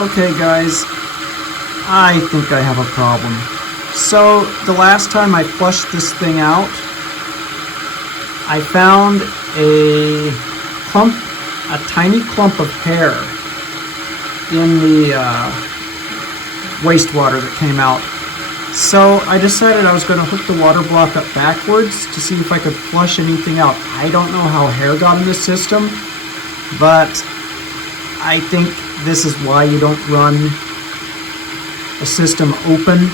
Okay guys, I think I have a problem. So the last time I flushed this thing out, I found a tiny clump of hair in the wastewater that came out. So I decided I was going to hook the water block up backwards to see if I could flush anything out. I don't know how hair got in the system, but I think this is why you don't run a system open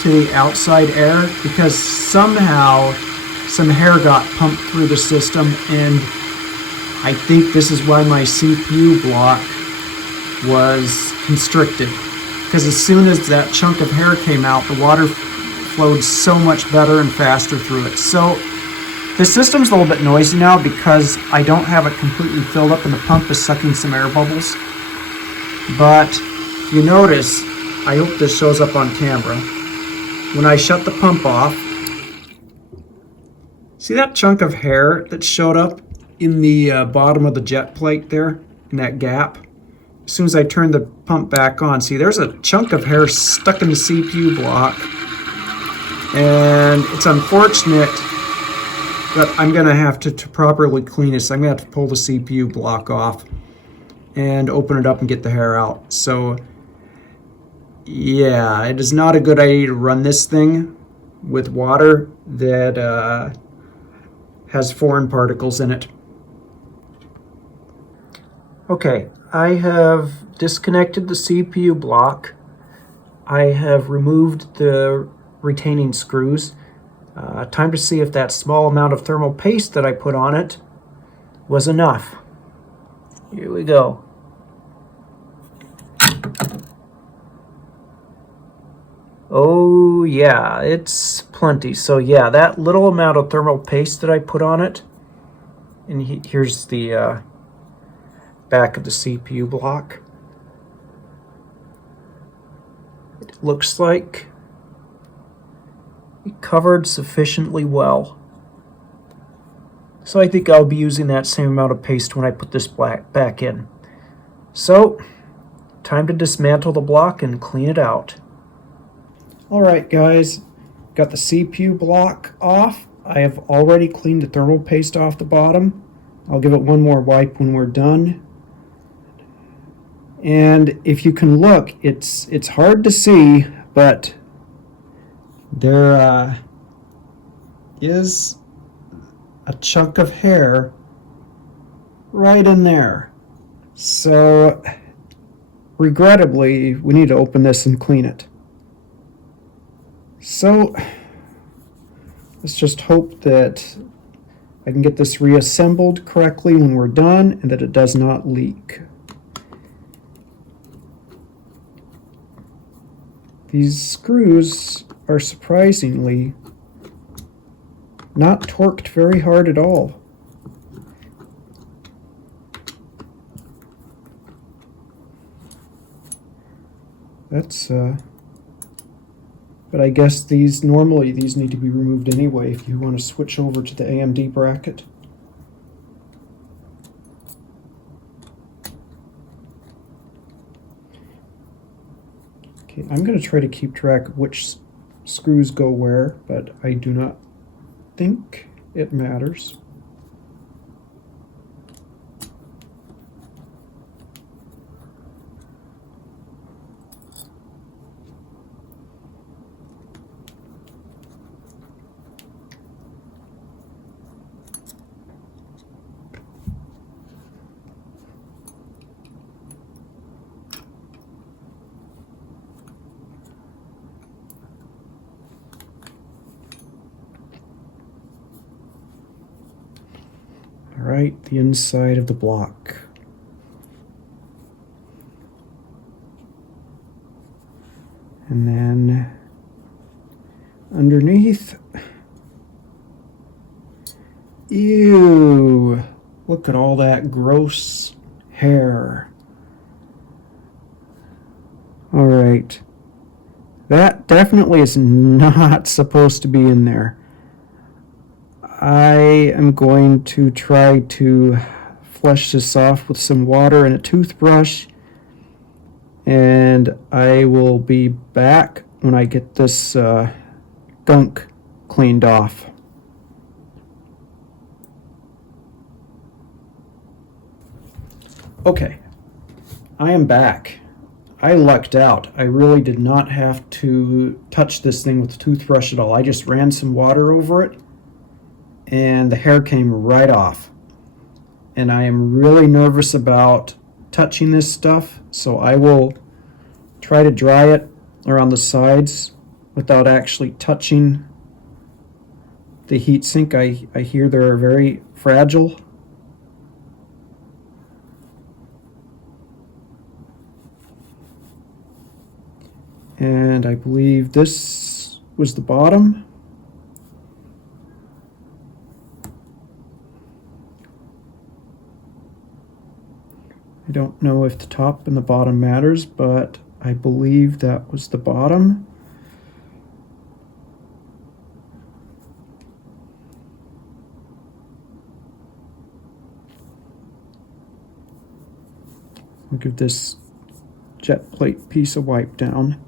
to the outside air, because somehow some hair got pumped through the system, and I think this is why my CPU block was constricted. Because as soon as that chunk of hair came out, the water flowed so much better and faster through it. So the system's a little bit noisy now because I don't have it completely filled up and the pump is sucking some air bubbles. But if you notice, I hope this shows up on camera, when I shut the pump off, see that chunk of hair that showed up in the bottom of the jet plate there, in that gap? As soon as I turn the pump back on, see there's a chunk of hair stuck in the CPU block, and it's unfortunate, but I'm going to have to properly clean this. I'm going to have to pull the CPU block off and open it up and get the hair out. So yeah, it is not a good idea to run this thing with water that has foreign particles in it. Okay, I have disconnected the CPU block. I have removed the retaining screws. Time to see if that small amount of thermal paste that I put on it was enough. Here we go. Oh yeah, it's plenty. So yeah, that little amount of thermal paste that I put on it, and here's the back of the CPU block. It looks like it covered sufficiently well. So I think I'll be using that same amount of paste when I put this back in. So, time to dismantle the block and clean it out. Alright guys, got the CPU block off. I have already cleaned the thermal paste off the bottom. I'll give it one more wipe when we're done. And if you can look, it's hard to see, but there is a chunk of hair right in there. So regrettably, we need to open this and clean it. So let's just hope that I can get this reassembled correctly when we're done and that it does not leak. These screws are surprisingly not torqued very hard at all. That's but I guess normally these need to be removed anyway if you want to switch over to the AMD bracket. Okay, I'm going to try to keep track of which screws go where, but I do not think it matters. Right, the inside of the block. And then underneath. Ew! Look at all that gross hair. All right. That definitely is not supposed to be in there. I am going to try to flush this off with some water and a toothbrush and I will be back when I get this gunk cleaned off. Okay, I am back. I lucked out. I really did not have to touch this thing with a toothbrush at all. I just ran some water over it and the hair came right off. And I am really nervous about touching this stuff, so I will try to dry it around the sides without actually touching the heatsink. I hear they're very fragile. And I believe this was the bottom. I don't know if the top and the bottom matters, but I believe that was the bottom. I'll give this jet plate piece a wipe down.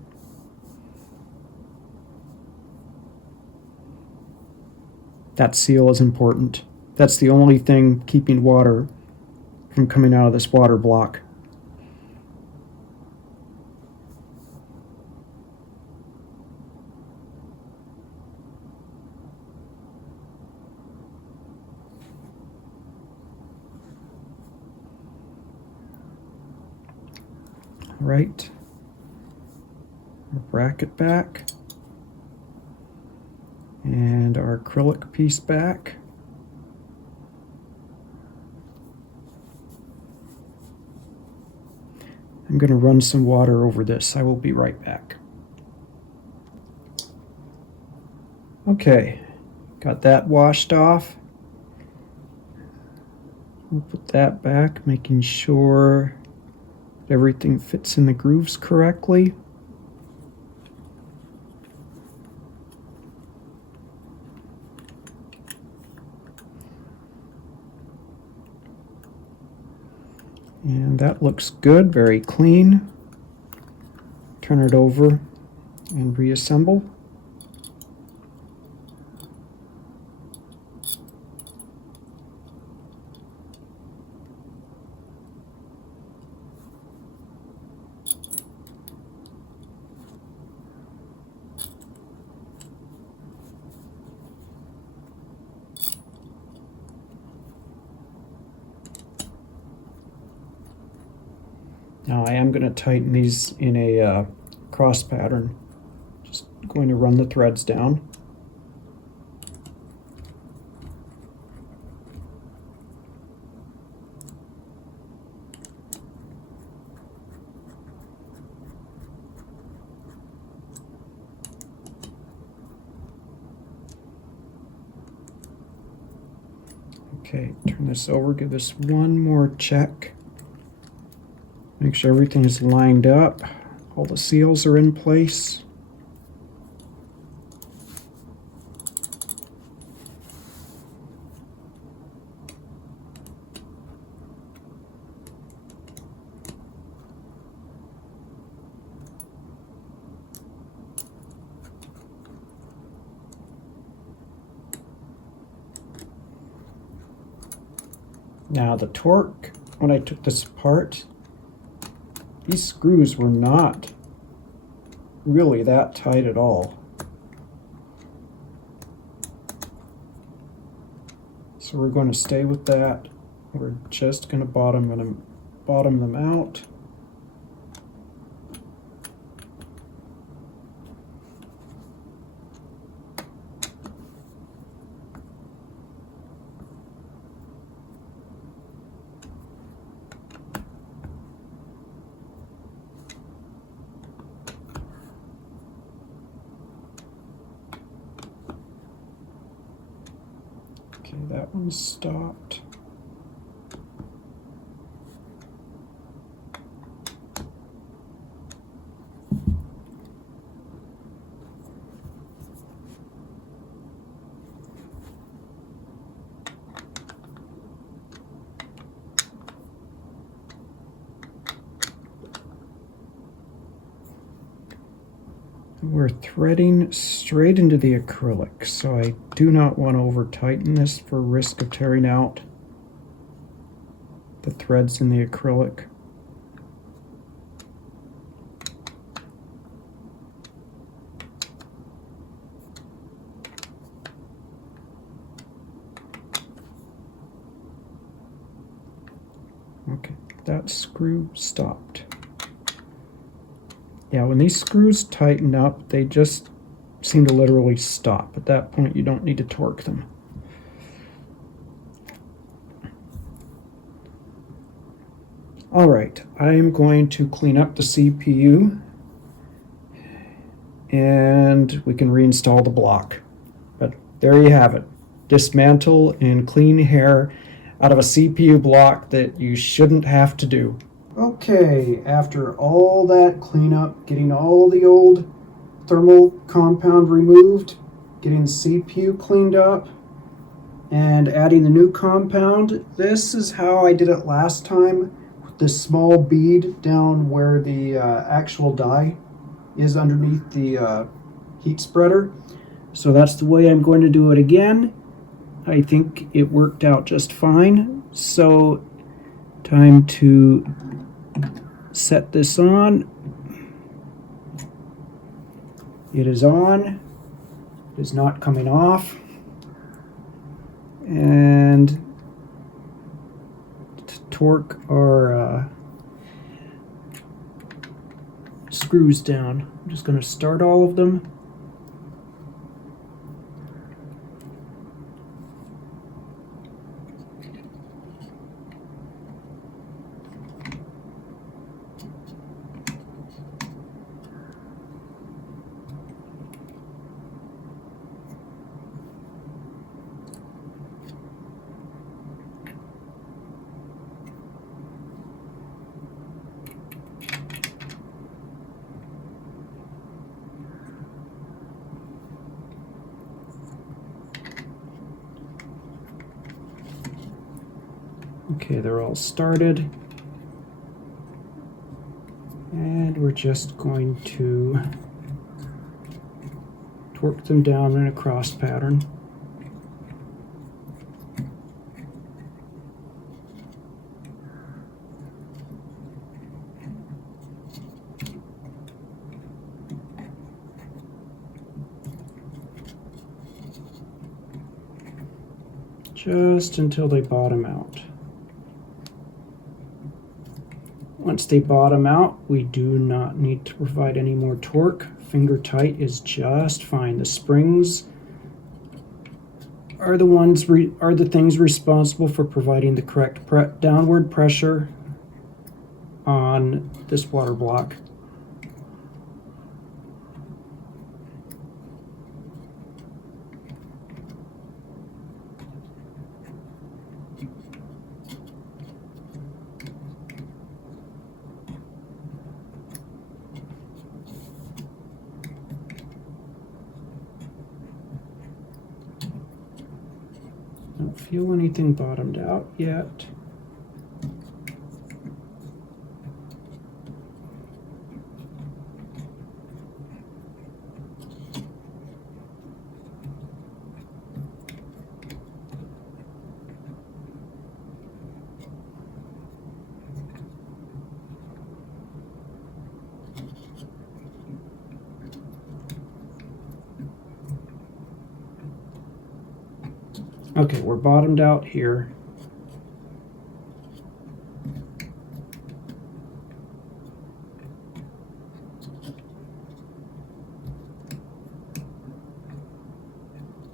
That seal is important. That's the only thing keeping water from coming out of this water block. All right, our bracket back and our acrylic piece back. I'm going to run some water over this. I will be right back. Okay, got that washed off. We'll put that back, making sure everything fits in the grooves correctly. And that looks good, very clean. Turn it over and reassemble. Now I am going to tighten these in a cross pattern. Just going to run the threads down. Okay, turn this over, give this one more check. Make sure everything is lined up, all the seals are in place. Now the torque, when I took this apart, these screws were not really that tight at all. So we're going to stay with that. We're just going to bottom them out. Okay, that one's stopped. We're threading straight into the acrylic, so I do not want to over tighten this for risk of tearing out the threads in the acrylic. Okay, that screw stopped. Yeah, when these screws tighten up, they just seem to literally stop. At that point, you don't need to torque them. All right, I'm going to clean up the CPU and we can reinstall the block. But there you have it. Dismantle and clean hair out of a CPU block that you shouldn't have to do. Okay, after all that cleanup, getting all the old thermal compound removed, getting the CPU cleaned up, and adding the new compound, this is how I did it last time, with this small bead down where the actual die is underneath the heat spreader. So that's the way I'm going to do it again. I think it worked out just fine. So time to set this on. It is on. It is not coming off. And to torque our screws down, I'm just going to start all of them. Okay, they're all started. And we're just going to torque them down in a cross pattern. Just until they bottom out. Once they bottom out, we do not need to provide any more torque. Finger tight is just fine. The springs are the things responsible for providing the correct downward pressure on this water block. Don't feel anything bottomed out yet. Okay, we're bottomed out here.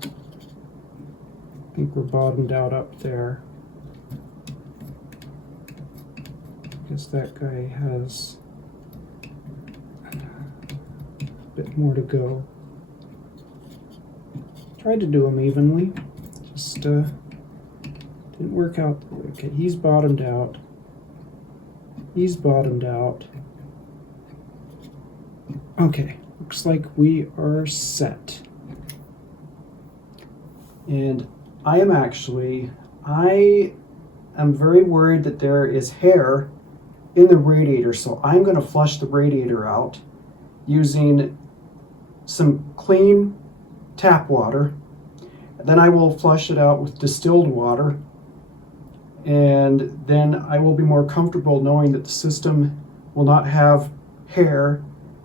I think we're bottomed out up there. Guess that guy has a bit more to go. Tried to do them evenly. Just didn't work out. Okay, he's bottomed out. He's bottomed out. Okay, looks like we are set. And I am very worried that there is hair in the radiator, so I'm going to flush the radiator out using some clean tap water. Then I will flush it out with distilled water, and then I will be more comfortable knowing that the system will not have hair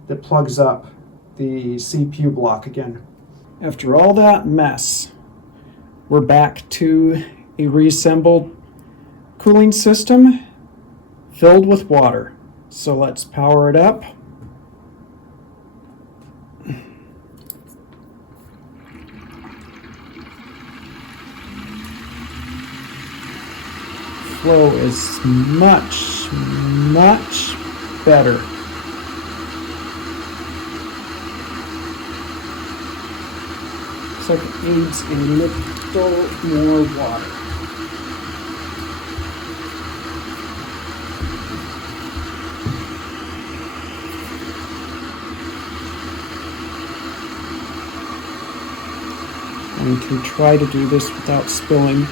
that plugs up the CPU block again. After all that mess, we're back to a reassembled cooling system filled with water. So let's power it up. Flow is much, much better. Looks like it needs a little more water. I'm going to try to do this without spilling.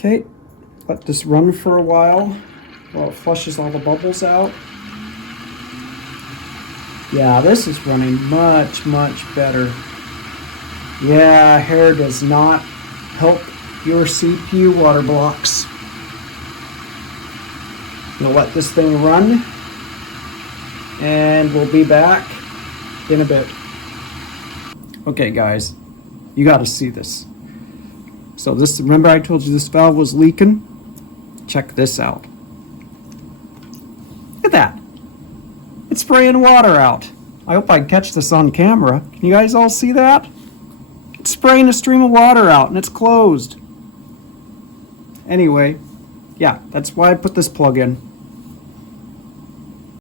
Okay, let this run for a while it flushes all the bubbles out. Yeah, this is running much, much better. Yeah, hair does not help your CPU water blocks. We'll let this thing run, and we'll be back in a bit. Okay, guys, you got to see this. So this, remember I told you this valve was leaking? Check this out. Look at that. It's spraying water out. I hope I can catch this on camera. Can you guys all see that? It's spraying a stream of water out and it's closed. Anyway, yeah, that's why I put this plug in.